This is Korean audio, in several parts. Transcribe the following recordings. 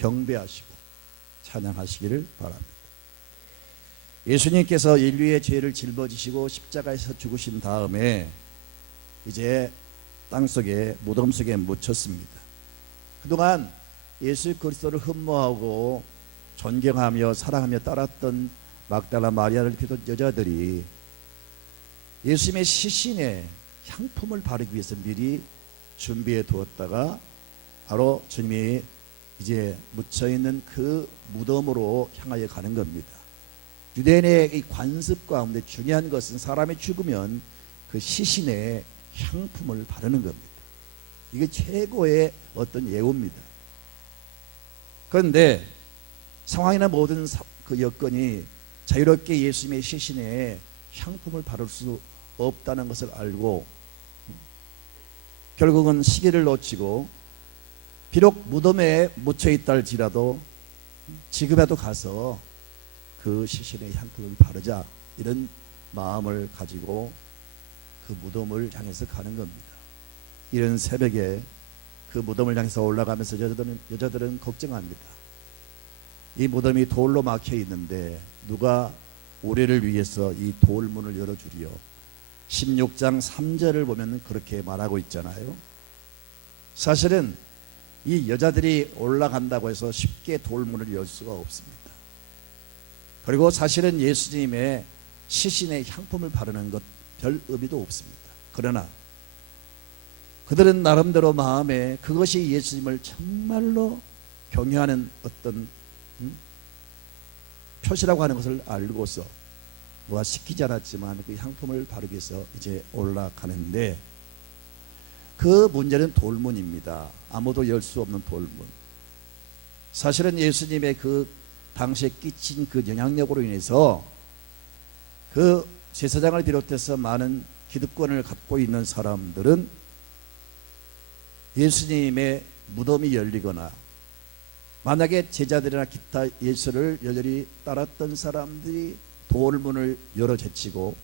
경배하시고 찬양하시기를 바랍니다. 예수님께서 인류의 죄를 짊어지시고 십자가에서 죽으신 다음에 이제 땅속에 무덤 속에 묻혔습니다. 그동안 예수 그리스도를 흠모하고 존경하며 사랑하며 따랐던 막달라 마리아를 비롯한 여자들이 예수님의 시신에 향품을 바르기 위해서 미리 준비해 두었다가 바로 주님이 이제 묻혀있는 그 무덤으로 향하여 가는 겁니다. 유대인의 이 관습 가운데 중요한 것은 사람이 죽으면 그 시신에 향품을 바르는 겁니다. 이게 최고의 어떤 예우입니다. 그런데 상황이나 모든 그 여건이 자유롭게 예수님의 시신에 향품을 바를 수 없다는 것을 알고 결국은 시기를 놓치고 비록 무덤에 묻혀있다 할지라도 지금이라도 가서 그 시신의 향품을 바르자, 이런 마음을 가지고 그 무덤을 향해서 가는 겁니다. 이런 새벽에 그 무덤을 향해서 올라가면서 여자들은 걱정합니다. 이 무덤이 돌로 막혀 있는데 누가 우리를 위해서 이 돌문을 열어주리요. 16장 3절을 보면 그렇게 말하고 있잖아요. 사실은 이 여자들이 올라간다고 해서 쉽게 돌문을 열 수가 없습니다. 그리고 사실은 예수님의 시신에 향품을 바르는 것 별 의미도 없습니다. 그러나 그들은 나름대로 마음에 그것이 예수님을 정말로 경외하는 어떤 표시라고 하는 것을 알고서 누가 시키지 않았지만 그 향품을 바르기 위해서 이제 올라가는데, 그 문제는 돌문입니다. 아무도 열 수 없는 돌문. 사실은 예수님의 그 당시에 끼친 그 영향력으로 인해서 그 제사장을 비롯해서 많은 기득권을 갖고 있는 사람들은 예수님의 무덤이 열리거나, 만약에 제자들이나 기타 예수를 열렬히 따랐던 사람들이 돌문을 열어 제치고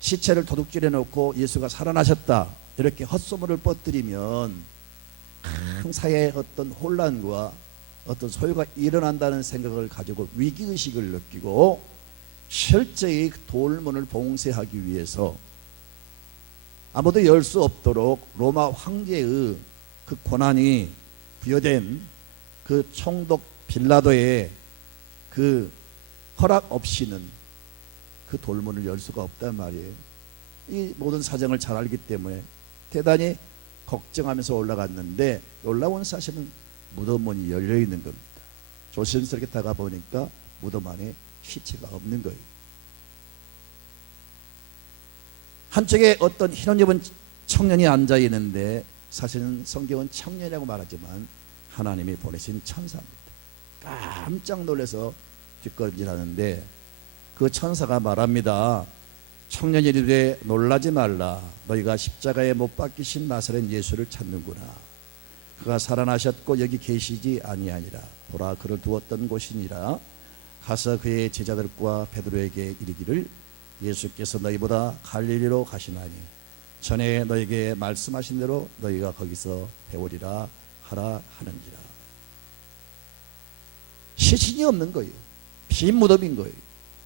시체를 도둑질해 놓고 예수가 살아나셨다 이렇게 헛소문을 뻗들이면 큰 사회의 어떤 혼란과 어떤 소요가 일어난다는 생각을 가지고 위기의식을 느끼고 철저히 돌문을 봉쇄하기 위해서 아무도 열 수 없도록 로마 황제의 그 권한이 부여된 그 총독 빌라도의 그 허락 없이는 그 돌문을 열 수가 없단 말이에요. 이 모든 사정을 잘 알기 때문에 대단히 걱정하면서 올라갔는데, 놀라운 사실은 무덤문이 열려 있는 겁니다. 조심스럽게 다가보니까 무덤 안에 시체가 없는 거예요. 한쪽에 어떤 흰 옷 입은 청년이 앉아 있는데, 사실은 성경은 청년이라고 말하지만 하나님이 보내신 천사입니다. 깜짝 놀라서 뒷걸음질하는데 그 천사가 말합니다. 청년이 이르되 놀라지 말라. 너희가 십자가에 못 박히신 나사렛 예수를 찾는구나. 그가 살아나셨고 여기 계시지 아니하니라. 보라, 그를 두었던 곳이니라. 가서 그의 제자들과 베드로에게 이르기를 예수께서 너희보다 갈릴리로 가시나니 전에 너희에게 말씀하신 대로 너희가 거기서 배우리라 하라 하는지라. 시신이 없는 거예요. 빈 무덤인 거예요.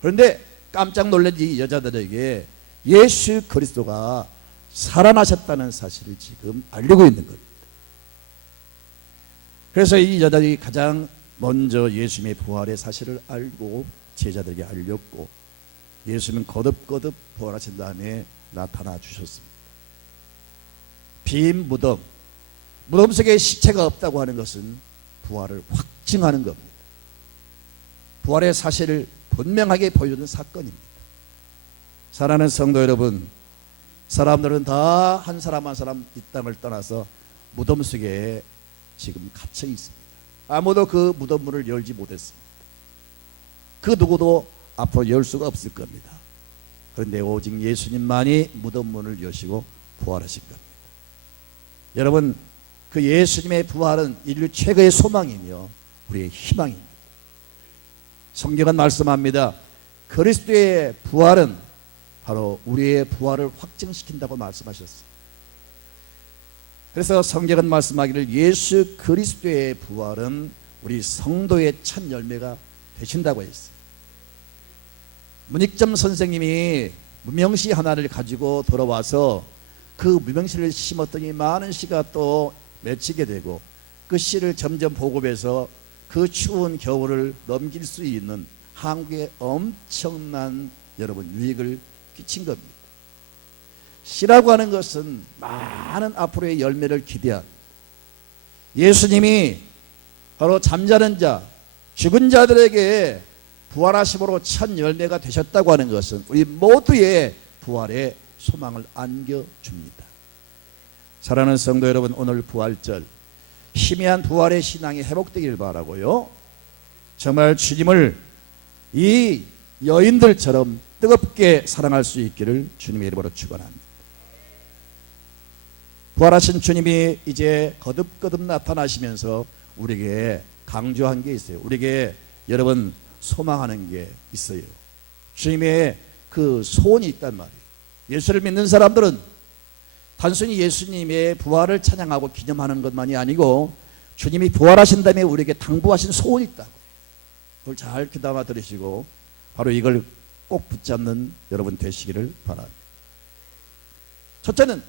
그런데 깜짝 놀란 이 여자들에게 예수 그리스도가 살아나셨다는 사실을 지금 알리고 있는 겁니다. 그래서 이 여자들이 가장 먼저 예수님의 부활의 사실을 알고 제자들에게 알렸고, 예수님은 거듭거듭 부활하신 다음에 나타나 주셨습니다. 빈 무덤, 무덤 속에 시체가 없다고 하는 것은 부활을 확증하는 겁니다. 부활의 사실을 분명하게 보여주는 사건입니다. 사랑하는 성도 여러분, 사람들은 다 한 사람 한 사람 이 땅을 떠나서 무덤 속에 지금 갇혀 있습니다. 아무도 그 무덤 문을 열지 못했습니다. 그 누구도 앞으로 열 수가 없을 겁니다. 그런데 오직 예수님만이 무덤 문을 여시고 부활하신 겁니다. 여러분, 그 예수님의 부활은 인류 최고의 소망이며 우리의 희망입니다. 성경은 말씀합니다. 그리스도의 부활은 바로 우리의 부활을 확증시킨다고 말씀하셨어요. 그래서 성경은 말씀하기를 예수 그리스도의 부활은 우리 성도의 첫 열매가 되신다고 했어요. 문익점 선생님이 무명시 하나를 가지고 돌아와서 그 무명시를 심었더니 많은 시가 또 맺히게 되고 그 시를 점점 보급해서 그 추운 겨울을 넘길 수 있는 한국에 엄청난 여러분 유익을 끼친 겁니다. 시라고 하는 것은 많은 앞으로의 열매를 기대한, 예수님이 바로 잠자는 자, 죽은 자들에게 부활하심으로 첫 열매가 되셨다고 하는 것은 우리 모두의 부활의 소망을 안겨줍니다. 사랑하는 성도 여러분, 오늘 부활절 희미한 부활의 신앙이 회복되길 바라고요. 정말 주님을 이 여인들처럼 뜨겁게 사랑할 수 있기를 주님의 이름으로 축원합니다. 부활하신 주님이 이제 거듭거듭 나타나시면서 우리에게 강조한 게 있어요. 우리에게 여러분 소망하는 게 있어요. 주님의 그 소원이 있단 말이에요. 예수를 믿는 사람들은 단순히 예수님의 부활을 찬양하고 기념하는 것만이 아니고 주님이 부활하신 다음에 우리에게 당부하신 소원이 있다고. 그걸 잘 귀담아 들으시고 바로 이걸 꼭 붙잡는 여러분 되시기를 바랍니다. 첫째는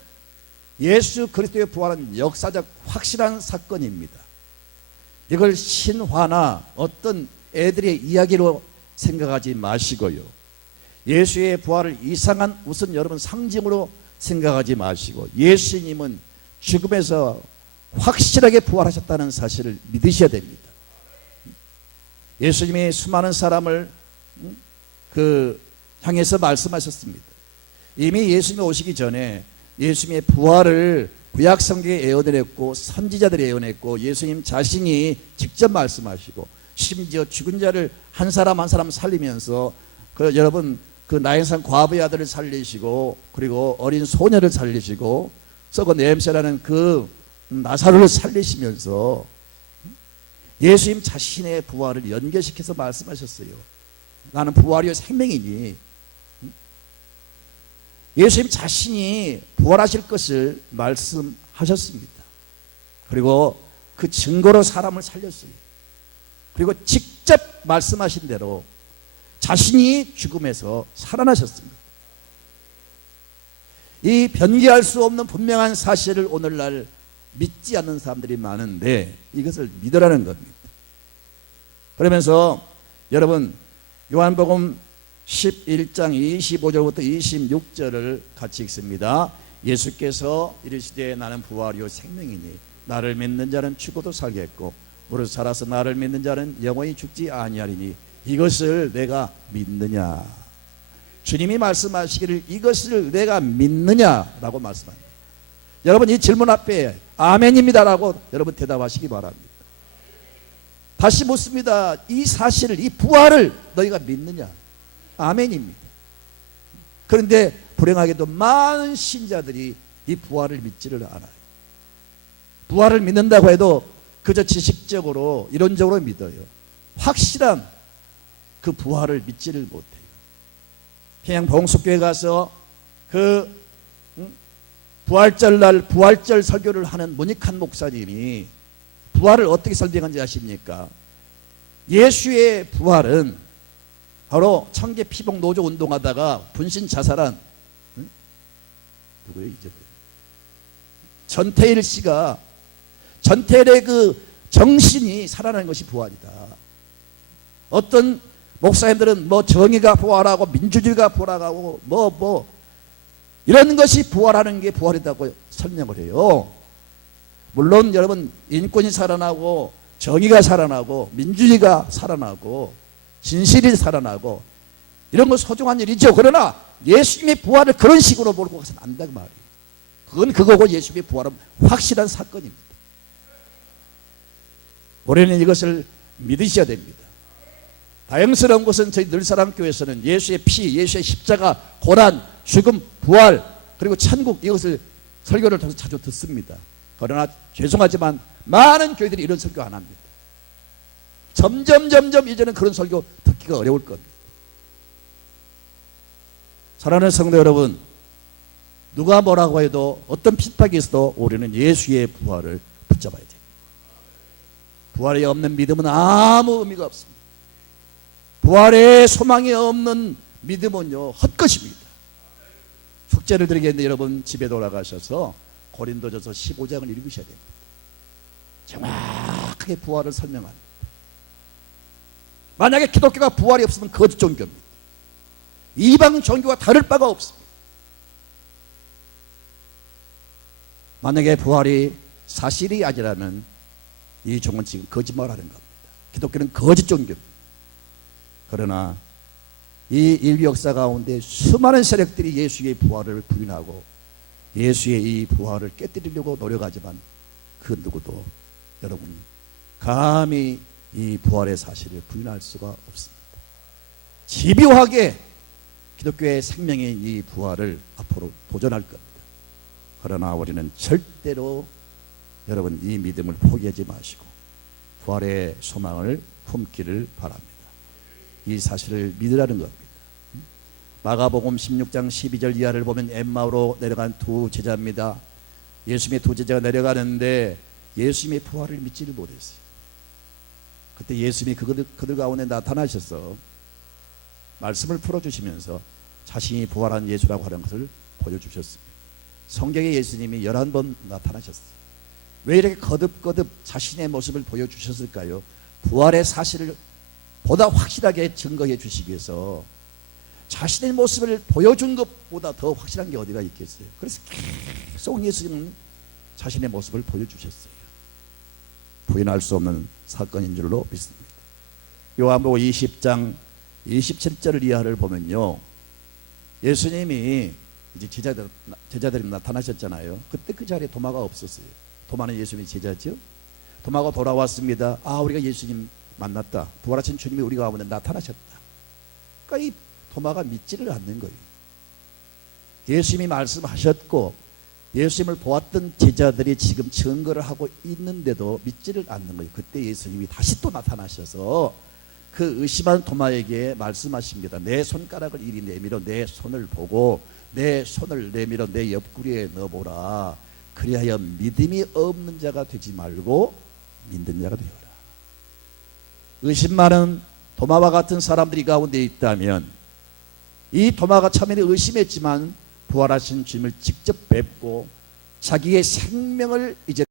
예수 그리스도의 부활은 역사적 확실한 사건입니다. 이걸 신화나 어떤 애들의 이야기로 생각하지 마시고요. 예수의 부활을 이상한 무슨 여러분 상징으로 생각하지 마시고 예수님은 죽음에서 확실하게 부활하셨다는 사실을 믿으셔야 됩니다. 예수님이 수많은 사람을 향해서 말씀하셨습니다. 이미 예수님이 오시기 전에 예수님의 부활을 구약 성경에 예언을 했고 선지자들이 예언했고 예수님 자신이 직접 말씀하시고 심지어 죽은 자를 한 사람 한 사람 살리면서 여러분 그 나인산 과부의 아들을 살리시고 그리고 어린 소녀를 살리시고 썩은 냄새나는 그 나사로를 살리시면서 예수님 자신의 부활을 연결시켜서 말씀하셨어요. 나는 부활이요 생명이니. 예수님 자신이 부활하실 것을 말씀하셨습니다. 그리고 그 증거로 사람을 살렸어요. 그리고 직접 말씀하신 대로 자신이 죽음에서 살아나셨습니다. 이 변기할 수 없는 분명한 사실을 오늘날 믿지 않는 사람들이 많은데 이것을 믿으라는 겁니다. 그러면서 여러분 요한복음 11장 25절부터 26절을 같이 읽습니다. 예수께서 이르시되 나는 부활이요 생명이니 나를 믿는 자는 죽어도 살겠고 무릇 살아서 나를 믿는 자는 영원히 죽지 아니하리니 이것을 내가 믿느냐. 주님이 말씀하시기를 이것을 내가 믿느냐라고 말씀합니다. 여러분 이 질문 앞에 아멘입니다라고 여러분 대답하시기 바랍니다. 다시 묻습니다. 이 사실을 이 부활을 너희가 믿느냐. 아멘입니다. 그런데 불행하게도 많은 신자들이 이 부활을 믿지를 않아요. 부활을 믿는다고 해도 그저 지식적으로 이론적으로 믿어요. 확실한 그 부활을 믿지를 못해요. 평양 봉숙교회 가서 그 부활절 날 부활절 설교를 하는 문익한 목사님이 부활을 어떻게 설명한지 아십니까? 예수의 부활은 바로 청계 피복 노조 운동하다가 분신 자살한 누구예요 이제? 전태일 씨가 전태일의 그 정신이 살아나는 것이 부활이다. 어떤 목사님들은 뭐 정의가 부활하고 민주주의가 부활하고 뭐 이런 것이 부활하는 게 부활이라고 설명을 해요. 물론 여러분 인권이 살아나고 정의가 살아나고 민주주의가 살아나고 진실이 살아나고 이런 건 소중한 일이죠. 그러나 예수님의 부활을 그런 식으로 몰고 가서는 안 된다고 말이에요. 그건 그거고 예수님의 부활은 확실한 사건입니다. 우리는 이것을 믿으셔야 됩니다. 다행스러운 것은 저희 늘사랑교회에서는 예수의 피, 예수의 십자가, 고난, 죽음, 부활 그리고 천국 이것을 설교를 통해서 자주 듣습니다. 그러나 죄송하지만 많은 교회들이 이런 설교 안 합니다. 점점 이제는 그런 설교 듣기가 어려울 겁니다. 사랑하는 성도 여러분, 누가 뭐라고 해도 어떤 핍박이 있어도 우리는 예수의 부활을 붙잡아야 됩니다. 부활이 없는 믿음은 아무 의미가 없습니다. 부활의 소망이 없는 믿음은요, 헛것입니다. 숙제를 드리겠는데 여러분 집에 돌아가셔서 고린도전서 15장을 읽으셔야 됩니다. 정확하게 부활을 설명합니다. 만약에 기독교가 부활이 없으면 거짓 종교입니다. 이방 종교와 다를 바가 없습니다. 만약에 부활이 사실이 아니라면 이 종은 지금 거짓말하는 겁니다. 기독교는 거짓 종교입니다. 그러나 이 인류 역사 가운데 수많은 세력들이 예수의 부활을 부인하고 예수의 이 부활을 깨뜨리려고 노력하지만 그 누구도 여러분 감히 이 부활의 사실을 부인할 수가 없습니다. 집요하게 기독교의 생명인 이 부활을 앞으로 도전할 겁니다. 그러나 우리는 절대로 여러분 이 믿음을 포기하지 마시고 부활의 소망을 품기를 바랍니다. 이 사실을 믿으라는 겁니다. 마가복음 16장 12절 이하를 보면 엠마오로 내려간 두 제자입니다. 예수님의 두 제자가 내려가는데 예수님의 부활을 믿지를 못했어요. 그때 예수님이 그들 가운데 나타나셔서 말씀을 풀어주시면서 자신이 부활한 예수라고 하는 것을 보여주셨습니다. 성경에 예수님이 11번 나타나셨어요. 왜 이렇게 거듭거듭 자신의 모습을 보여주셨을까요? 부활의 사실을 보다 확실하게 증거해 주시기 위해서 자신의 모습을 보여준 것보다 더 확실한 게 어디가 있겠어요? 그래서 계속 예수님은 자신의 모습을 보여주셨어요. 부인할 수 없는 사건인 줄로 믿습니다. 요한복음 20장 27절 이하를 보면요, 예수님이 이제 제자들이 나타나셨잖아요. 그때 그 자리에 도마가 없었어요. 도마는 예수님의 제자죠. 도마가 돌아왔습니다. 아, 우리가 예수님 만났다. 부활하신 주님이 우리 가운데 나타나셨다. 그러니까 이 도마가 믿지를 않는 거예요. 예수님이 말씀하셨고 예수님을 보았던 제자들이 지금 증거를 하고 있는데도 믿지를 않는 거예요. 그때 예수님이 다시 또 나타나셔서 그 의심한 도마에게 말씀하십니다. 내 손가락을 이리 내밀어 내 손을 보고 내 손을 내밀어 내 옆구리에 넣어보라. 그리하여 믿음이 없는 자가 되지 말고 믿는 자가 되어라. 의심 많은 도마와 같은 사람들이 가운데 있다면 이 도마가 처음에는 의심했지만 부활하신 주님을 직접 뵙고 자기의 생명을 이제